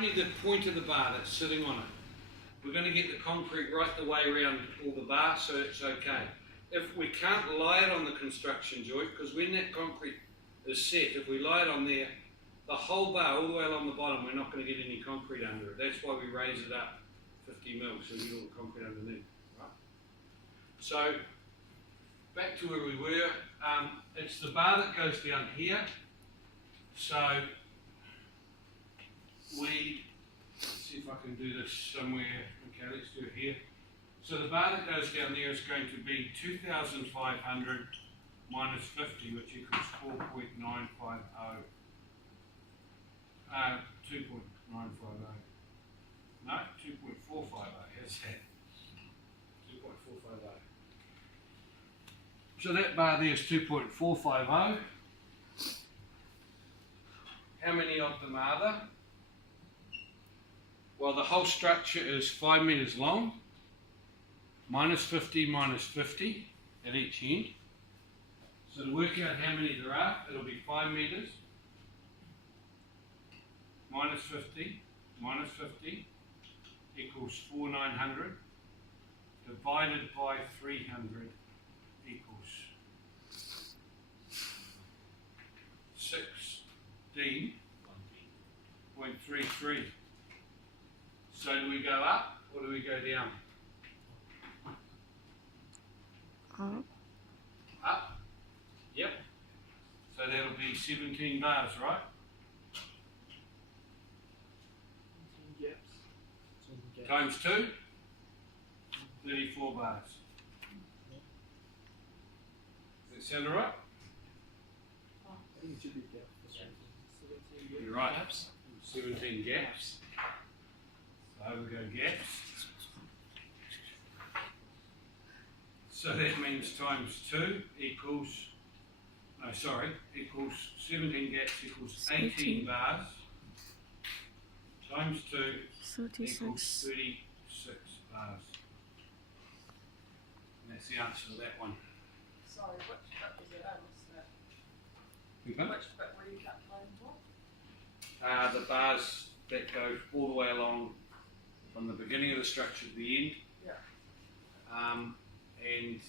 only the point of the bar that's sitting on it. We're going to get the concrete right the way around all the bar, so it's okay. If we can't lie it on the construction joint, because when that concrete is set, if we lie it on there, the whole bar, all the way along the bottom, we're not going to get any concrete under it. That's why we raise it up 50 mil, so we get all the concrete underneath. Right? So, back to where we were, it's the bar that goes down here. So, let's see if I can do this somewhere. Okay, let's do it here. So the bar that goes down there is going to be 2,500 minus 50, which equals 4.950. 2.950. No, 2.450. How's that? 2.450. So that bar there is 2.450. How many of them are there? Well, the whole structure is 5 metres long, minus 50 at each end. So to work out how many there are, it'll be 5 metres minus 50 equals 4,900 divided by 300 equals 16.33. So do we go up or do we go down? Up. Yep. So that'll be 17 bars, right? Times 2, 34 bars. Does that sound alright? I think it should be gaps. You're right. 17 gaps. So we go gaps. So that means times 2 equals, equals 17 gaps equals 18 bars. Times 2 equals 36 bars. And that's the answer to that one. Sorry, which bit was it in? Okay. Which bit were you calculating for? The bars that go all the way along from the beginning of the structure to the end. Yeah. And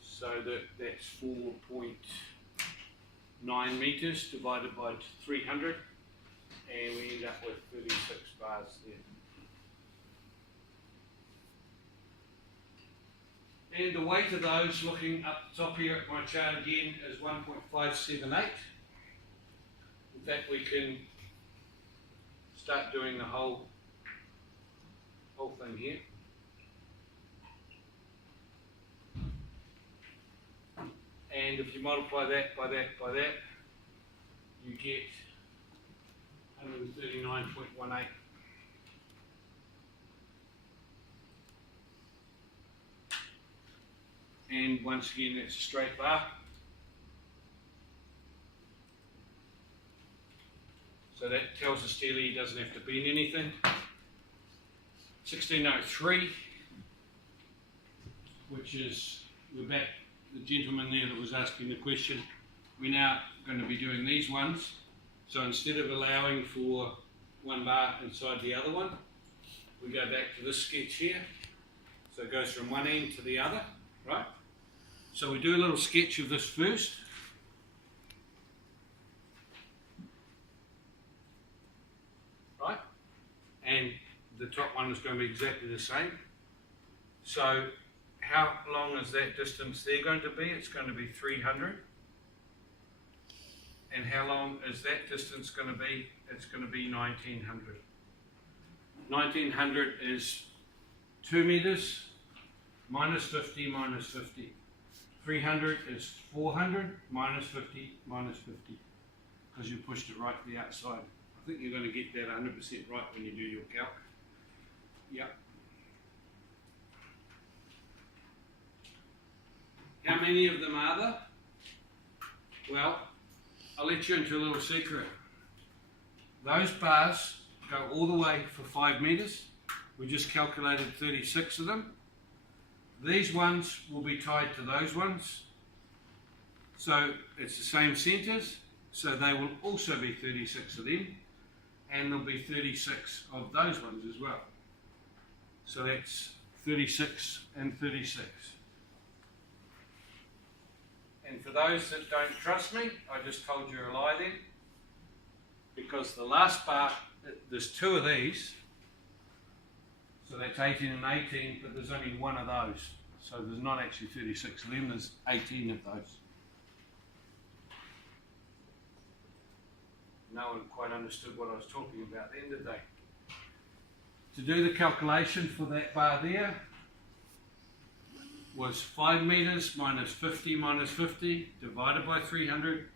so that's 4.9 metres divided by 300. And we end up with 36 bars there. And the weight of those, looking up the top here at my chart again, is 1.578. In fact, we can start doing the whole thing here. And if you multiply that by that, you get 139.18. And once again, that's a straight bar. So that tells the steeler he doesn't have to bend anything. 1603, which is, we're back, the gentleman there that was asking the question, we're now going to be doing these ones. So instead of allowing for one bar inside the other one, we go back to this sketch here. So it goes from one end to the other, right? So we do a little sketch of this first. Right? And the top one is going to be exactly the same. So how long is that distance there going to be? It's going to be 300. And how long is that distance going to be? It's going to be 1900. 1900 is 2 metres minus 50 minus 50. 300 is 400 minus 50 minus 50. Because you pushed it right to the outside. I think you're going to get that 100% right when you do your calc. Yep. How many of them are there? Well, I'll let you into a little secret. Those bars go all the way for 5 metres. We just calculated 36 of them. These ones will be tied to those ones. So it's the same centres, so they will also be 36 of them. and there'll be 36 of those ones as well. So that's 36 and 36. And for those that don't trust me, I just told you a lie then, because the last bar, there's 2 of these, so that's 18 and 18, but there's only 1 of those. So there's not actually 36 of them, there's 18 of those. No one quite understood what I was talking about then, did they? To do the calculation for that bar there was 5 meters minus 50 divided by 300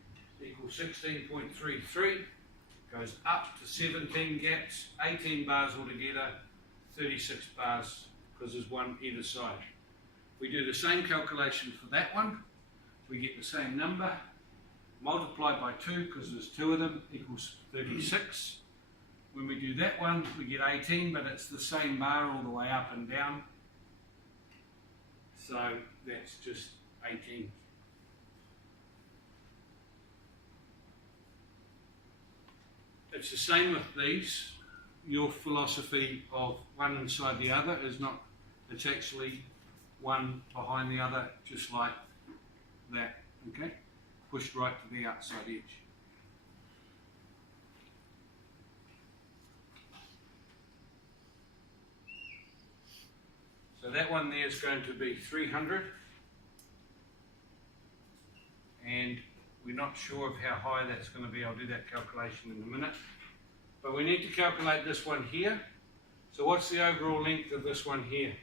equals 16.33. Goes up to 17 gaps, 18 bars altogether, 36 bars because there's 1 either side. We do the same calculation for that one. We get the same number. Multiplied by 2 because there's 2 of them equals 36. When we do that one, we get 18, but it's the same bar all the way up and down. So that's just 18. It's the same with these. Your philosophy of one inside the other is not, it's actually one behind the other, just like that, okay? Pushed right to the outside edge. So that one there is going to be 300, and we're not sure of how high that's going to be. I'll do that calculation in a minute. But we need to calculate this one here. So what's the overall length of this one here?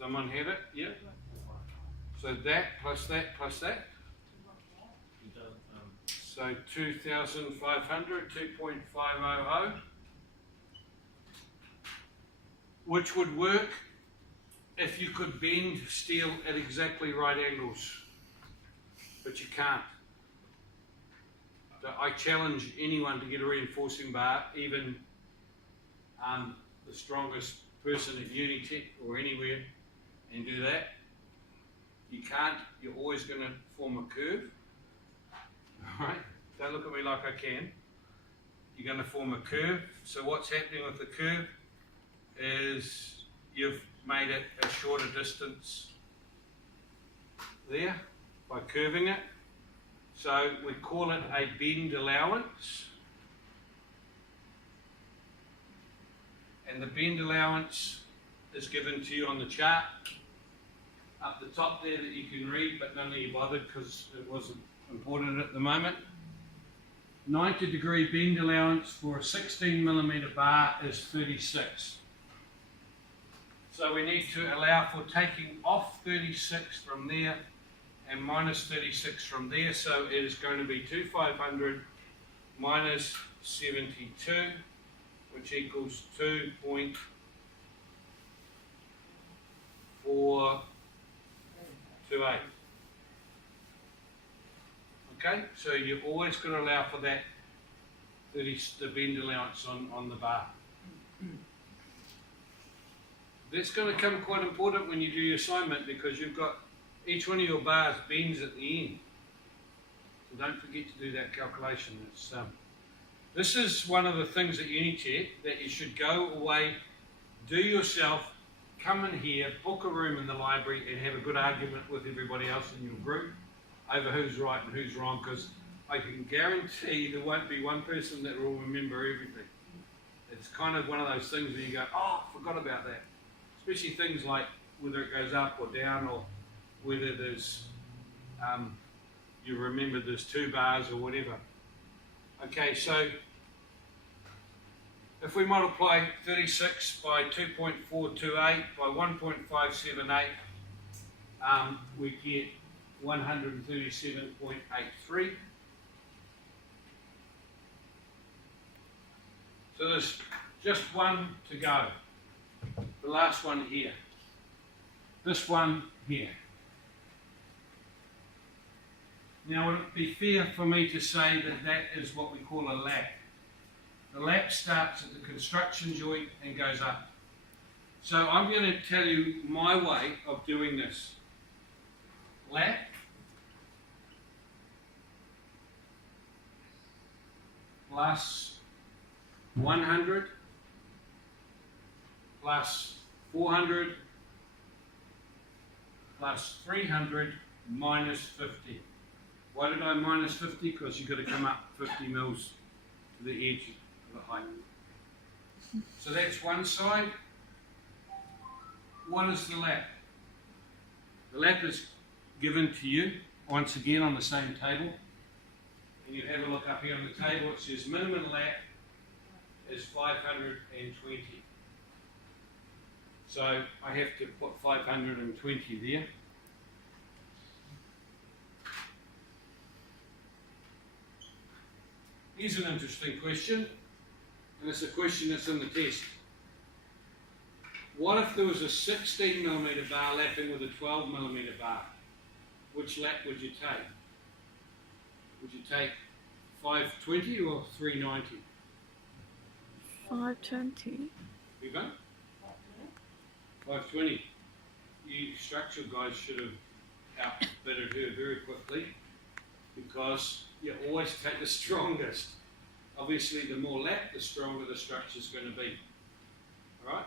Someone had it? Yeah. So that plus that plus that. So 2,500, 2.500, which would work if you could bend steel at exactly right angles, but you can't. So I challenge anyone to get a reinforcing bar, even the strongest person at Unitech or anywhere, and do that. You can't, you're always going to form a curve. Alright, don't look at me like I can. You're going to form a curve. So what's happening with the curve is you've made it a shorter distance there by curving it. So we call it a bend allowance. And the bend allowance is given to you on the chart up the top there that you can read, but none of you bothered because it wasn't important at the moment. 90-degree bend allowance for a 16mm bar is 36. So we need to allow for taking off 36 from there and minus 36 from there. So it is going to be 2,500 minus 72, which equals 2.428. Okay, so you've always got to allow for that the bend allowance on the bar. That's going to come quite important when you do your assignment, because you've got each one of your bars bends at the end. So don't forget to do that calculation. This is one of the things at Unitech that you should go away, do yourself, come in here, book a room in the library and have a good argument with everybody else in your group over who's right and who's wrong, because I can guarantee there won't be one person that will remember everything. It's kind of one of those things where you go, oh, I forgot about that. Especially things like whether it goes up or down, or whether there's, you remember there's 2 bars or whatever. Okay, so if we multiply 36 by 2.428 by 1.578, we get 137.83. So there's just one to go. The last one here. This one here. Now, would it be fair for me to say that that is what we call a lap? The lap starts at the construction joint and goes up. So I'm going to tell you my way of doing this. lap plus 100 plus 400 plus 300 minus 50. Why did I minus 50? Because you've got to come up 50 mils to the edge of the height. So that's one side. What is the lap? The lap is given to you, once again on the same table. And you have a look up here on the table, it says minimum lap is 520. So I have to put 520 there. Here's an interesting question, and it's a question that's in the test. What if there was a 16mm bar lapping with a 12mm bar? Which lap would you take? Would you take 520 or 390? 520. You go? 520. You structural guys should have outbitted her very quickly, because you always take the strongest. Obviously, the more lap, the stronger the structure is going to be. Alright?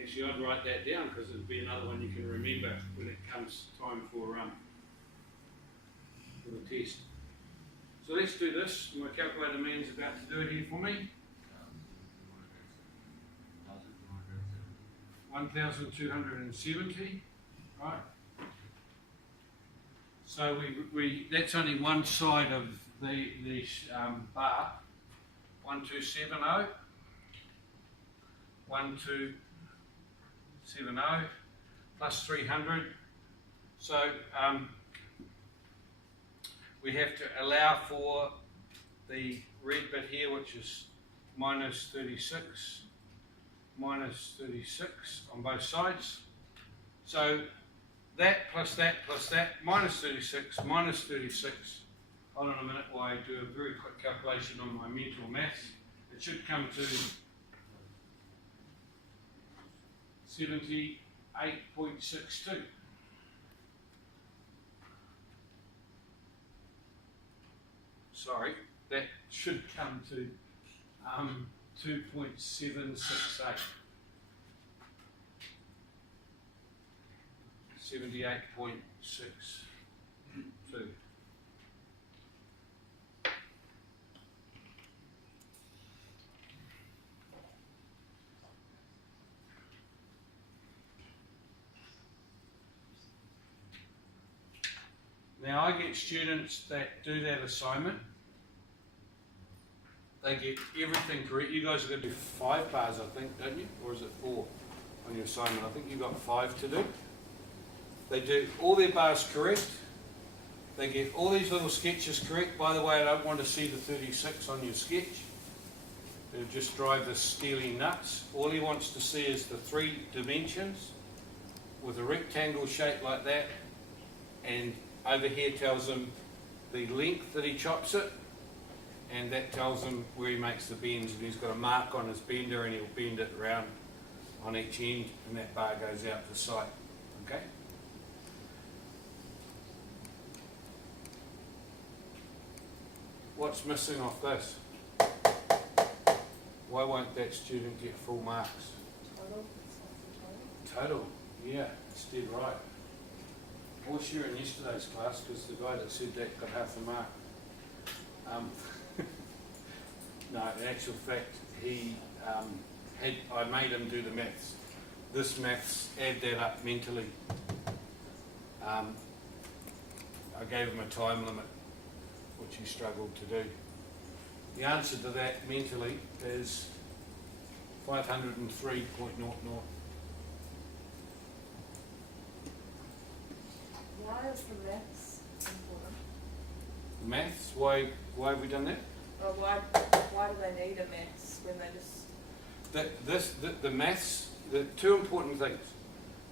Actually, I'd write that down because it'd be another one you can remember when it comes time for the test. So let's do this. My calculator man's about to do it here for me. 1,270, right? So we that's only one side of the bar. 1270, 1270 plus 300. So we have to allow for the red bit here, which is minus 36 on both sides. So that plus that plus that, minus 36 minus 36. Hold on a minute while I do a very quick calculation on my mental maths. It should come to 78.62. Sorry, that should come to 2.768. 78.62. Now I get students that do that assignment. They get everything correct. You guys are going to do 5 bars, I think, don't you? Or is it 4 on your assignment? I think you've got 5 to do. They do all their bars correct. They get all these little sketches correct. By the way, I don't want to see the 36 on your sketch. It'll just drive the steely nuts. All he wants to see is the 3 dimensions with a rectangle shape like that. And over here tells him the length that he chops it. And that tells him where he makes the bends. And he's got a mark on his bender and he'll bend it around on each end. And that bar goes out to sight. Okay? What's missing off this? Why won't that student get full marks? Total, yeah, it's dead right. I was sure in yesterday's class because the guy that said that got half the mark. No, in actual fact, I made him do the maths. This maths, add that up mentally. I gave him a time limit, which he struggled to do. The answer to that mentally is 503.00. Why is the maths important? The maths, why have we done that? Or why do they need a maths when they just... The maths, the 2 important things.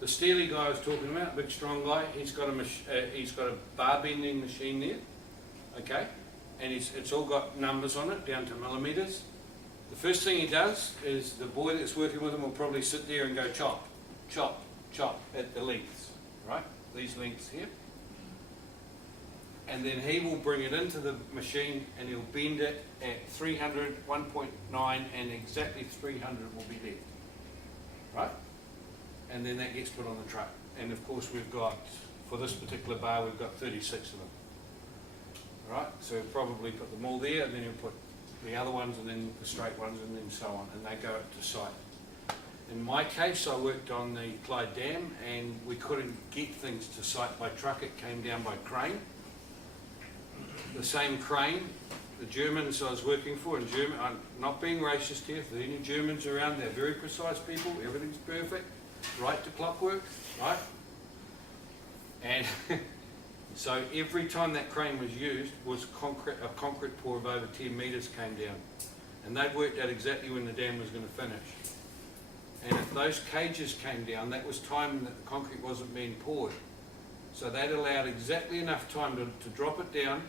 The Steely guy I was talking about, big strong guy, he's got a bar bending machine there, okay? And it's all got numbers on it, down to millimetres. The first thing he does is the boy that's working with him will probably sit there and go chop, chop, chop at the lengths, right? These lengths here. And then he will bring it into the machine and he'll bend it at 300, 1.9, and exactly 300 will be left, right? And then that gets put on the truck. And of course we've got, for this particular bar, we've got 36 of them, right? So we'll probably put them all there, and then you'll put the other ones, and then the straight ones, and then so on, and they go up to site. In my case, I worked on the Clyde Dam, and we couldn't get things to site by truck. It came down by crane. The same crane, the Germans I was working for, in Germany, I'm not being racist here, if there are any Germans around, they're very precise people, everything's perfect, right to clockwork, right? And so every time that crane was used, was a concrete pour of over 10 metres came down. And they'd worked out exactly when the dam was going to finish. And if those cages came down, that was time that the concrete wasn't being poured. So they'd allowed exactly enough time to drop it down,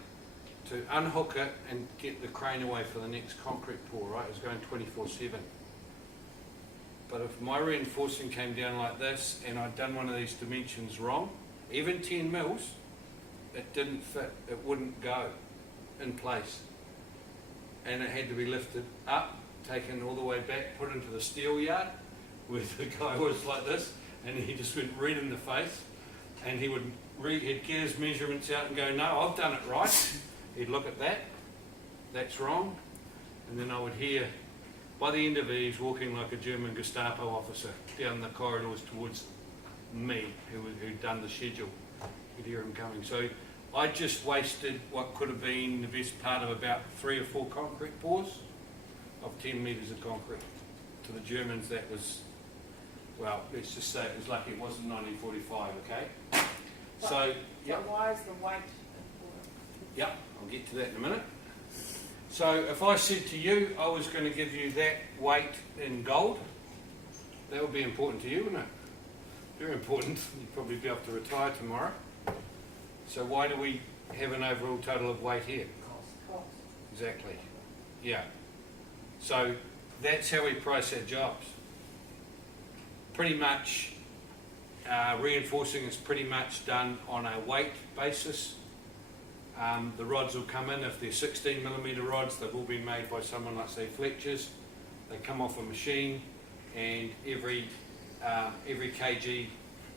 to unhook it and get the crane away for the next concrete pour, right? It was going 24/7. But if my reinforcing came down like this and I'd done one of these dimensions wrong, even 10 mils, it didn't fit, it wouldn't go in place. And it had to be lifted up, taken all the way back, put into the steel yard, where the guy was like this, and he just went red in the face, and he'd get his measurements out and go, no, I've done it right. He'd look at that, that's wrong, and then I would hear, by the end of it, he's walking like a German Gestapo officer down the corridors towards me, who'd done the schedule. You'd hear him coming. So I just wasted what could have been the best part of about 3 or 4 concrete pours of 10 metres of concrete. To the Germans, that was, well, let's just say it was lucky it wasn't 1945, okay? So why is the weight important? Yep, I'll get to that in a minute. So if I said to you I was going to give you that weight in gold, that would be important to you, wouldn't it? Very important. You'd probably be able to retire tomorrow. So why do we have an overall total of weight here? Cost. Exactly. Yeah. So that's how we price our jobs. Pretty much, reinforcing is pretty much done on a weight basis. The rods will come in, if they're 16mm rods, they've all been made by someone like, say, Fletcher's. They come off a machine, and every kg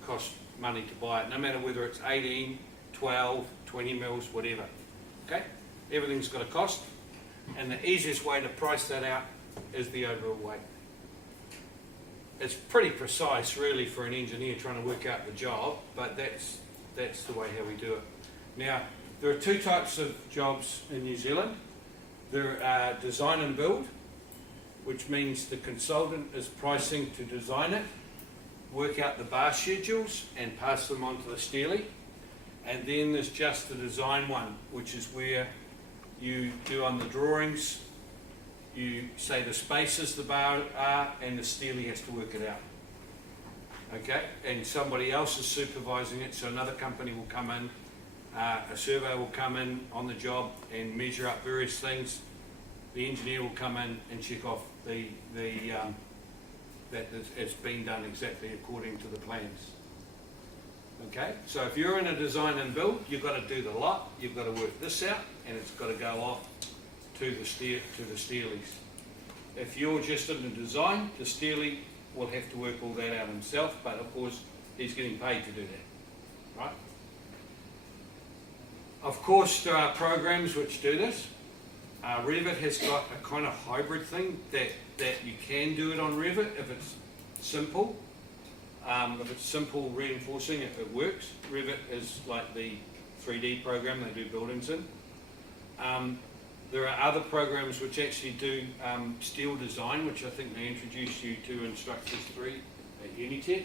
costs money to buy it, no matter whether it's 18, 12, 20 mils, whatever. Okay? Everything's got a cost, and the easiest way to price that out is the overall weight. It's pretty precise, really, for an engineer trying to work out the job, but that's the way how we do it. Now, there are 2 types of jobs in New Zealand. There are design and build, which means the consultant is pricing to design it, work out the bar schedules and pass them on to the steely. And then there's just the design one, which is where you do on the drawings, you say the spaces the bar are, and the steely has to work it out. Okay, and somebody else is supervising it, so another company will come in, a surveyor will come in on the job and measure up various things. The engineer will come in and check off that it's been done exactly according to the plans. Okay, so if you're in a design and build, you've got to do the lot, you've got to work this out, and it's got to go off to the steelies. If you're just in the design, the steely will have to work all that out himself, but of course he's getting paid to do that, right? Of course there are programs which do this. Revit has got a kind of hybrid thing that you can do it on Revit if it's simple. If it's simple reinforcing, it works. Revit is like the 3D program they do buildings in. There are other programs which actually do steel design, which I think they introduced you to in Structures 3 at Unitec.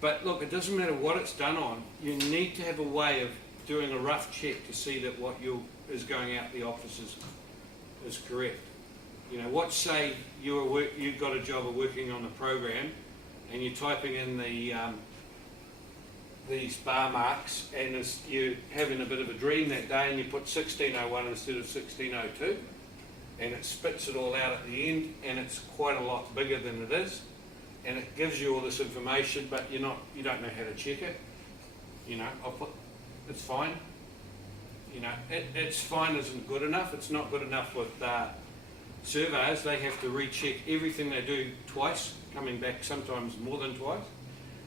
But look, it doesn't matter what it's done on, you need to have a way of doing a rough check to see that what is going out the office is correct. You know, what say you've got a job of working on a program and you're typing in these bar marks, and you're having a bit of a dream that day and you put 1601 instead of 1602, and it spits it all out at the end, and it's quite a lot bigger than it is. and it gives you all this information, but you don't know how to check it. You know, it's fine. You know, it's fine isn't good enough. It's not good enough with surveyors. They have to recheck everything they do twice, coming back sometimes more than twice.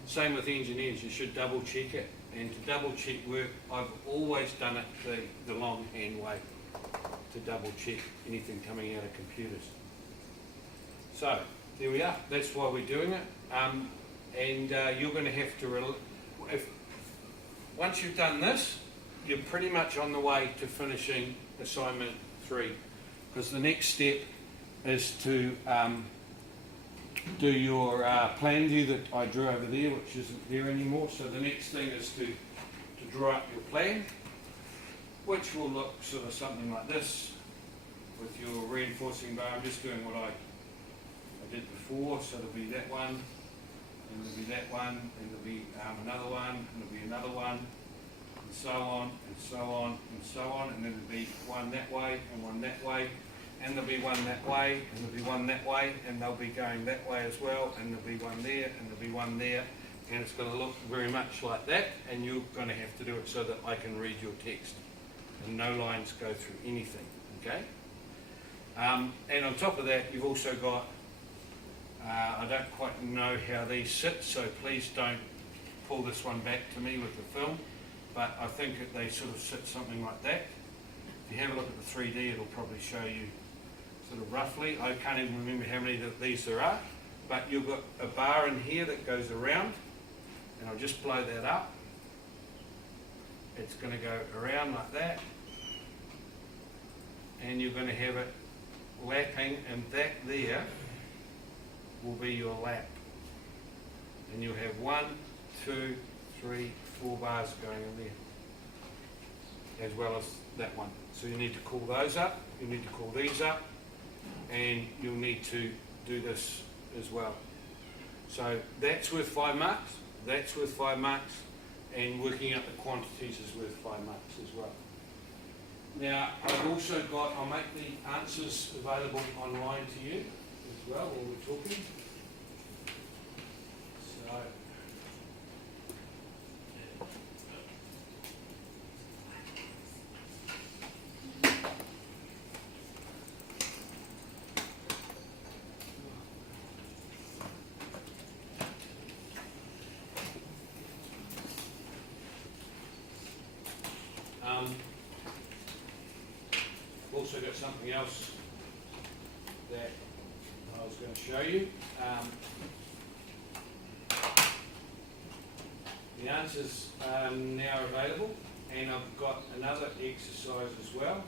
Same with engineers, you should double check it. And to double check work, I've always done it the long hand way, to double check anything coming out of computers. So, there we are, that's why we're doing it. And you're going to have to, once you've done this, you're pretty much on the way to finishing assignment 3. Because the next step is to do your plan view that I drew over there, which isn't there anymore. So the next thing is to draw up your plan, which will look sort of something like this, with your reinforcing bar. I'm just doing what I did before, so there'll be that one, and there'll be that one, and there'll be another one, and there'll be another one, and so on, and so on, and so on, and then there'll be one that way, and one that way, and there'll be one that way, and there'll be one that way, and they'll be going that way as well, and there'll be one there, and there'll be one there, and it's going to look very much like that, and you're going to have to do it so that I can read your text, and no lines go through anything, okay? And on top of that, you've also got, I don't quite know how these sit, so please don't pull this one back to me with the film, but I think that they sort of sit something like that. If you have a look at the 3D, it'll probably show you sort of roughly. I can't even remember how many of these there are, but you've got a bar in here that goes around, and I'll just blow that up. It's going to go around like that, and you're going to have it lapping, and that there will be your lap. And you'll have 1, 2, 3, 4 bars going in there, as well as that one. So you need to call those up, you need to call these up, and you'll need to do this as well. So that's worth 5 marks, that's worth 5 marks, and working out the quantities is worth 5 marks as well. Now, I've also got, I'll make the answers available online to you as well while we're talking. So, I've also got something else that I was going to show you. The answers are now available, and I've got another exercise as well.